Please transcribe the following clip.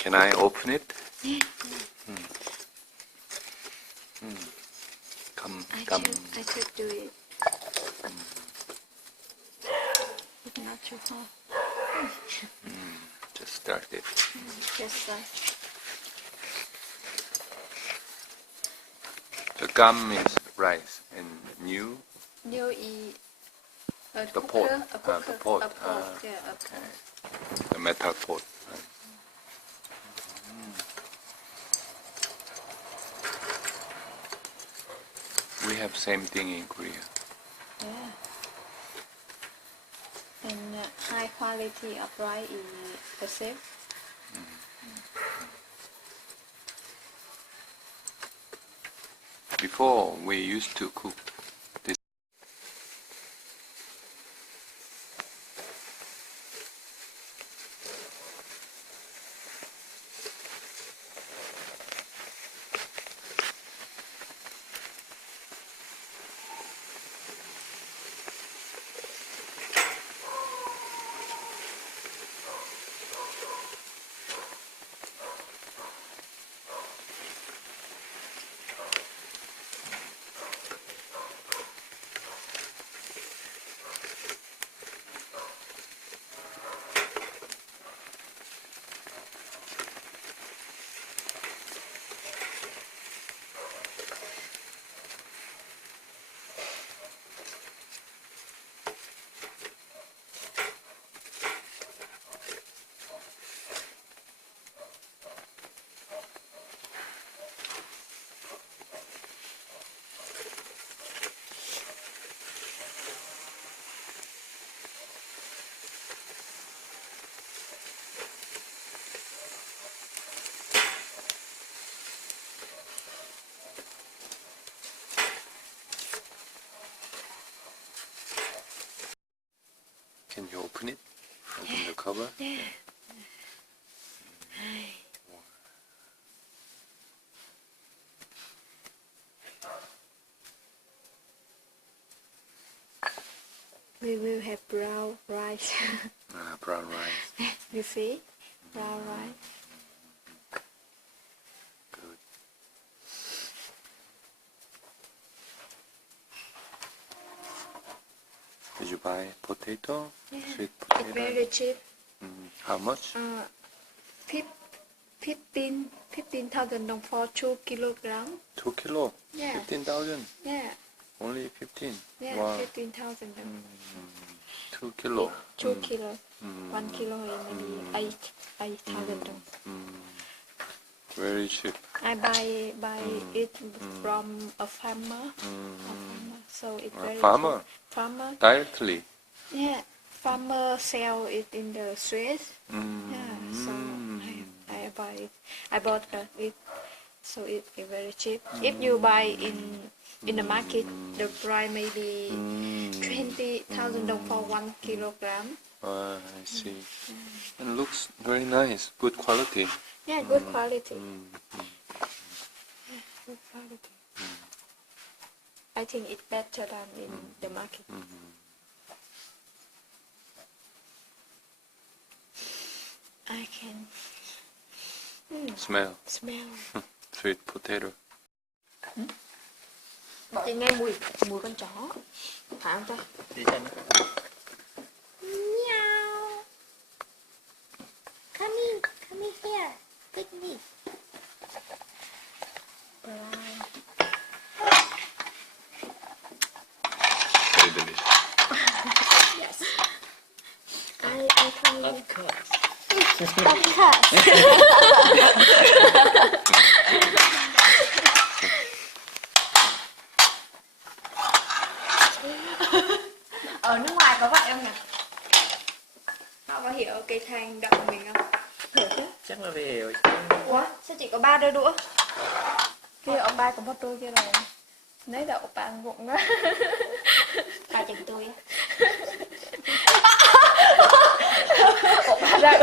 Can I open it? Come. I should do it. It's not too hard. Just start it. Just like The gum is rice and new. you eat a The pot. cooker, a cooker, The pot. a pot, yeah, a pot. Okay. The metal pot. We have same thing in Korea. Yeah. And high quality of rice is the same. Before we used to cook this. Can you open it? Open the cover? Yeah. We will have brown rice. Brown rice. You see? Brown rice. Good. Did you buy potato? Yeah. Sweet It's potato? very cheap. How much? 15,000 dong for 2 kilograms. 2 kilo? Yeah. 15,000? Yeah. Only 15? Yeah, Wow. 15,000 dong. 2 kilo? 2 kilo. 1 kilo is maybe 8,000 dong. Very cheap. I buy it from a farmer. So it's very Farmer? cheap. Farmer. Directly? Yeah. Farmer sell it in the streets. Yeah. So I buy it. I bought it. So it's very cheap. If you buy in the market, the price may be 20,000 dong for 1 kilogram. I see. And looks very nice. Good quality. Yeah, good quality. Yeah, good quality. I think it's better than in the market. I can Smell. smell. Sweet potato. Chị nghe mùi con chó. Phải không ta? Đi chân. Meow. Come in here. Take me. Brown. Very delicious. Yes. I can. Of course. Of course. Ở nước ngoài có vậy không nhỉ? Họ có hiểu cái hành động của mình không? Hiểu chứ? Chắc là về hiểu. Ủa? Sao chỉ có 3 đôi đũa? Kia ông ba có một đôi kia rồi. Nấy đậu bạn vụng đó. Ba chừng tôi á. Ủa ba đâu?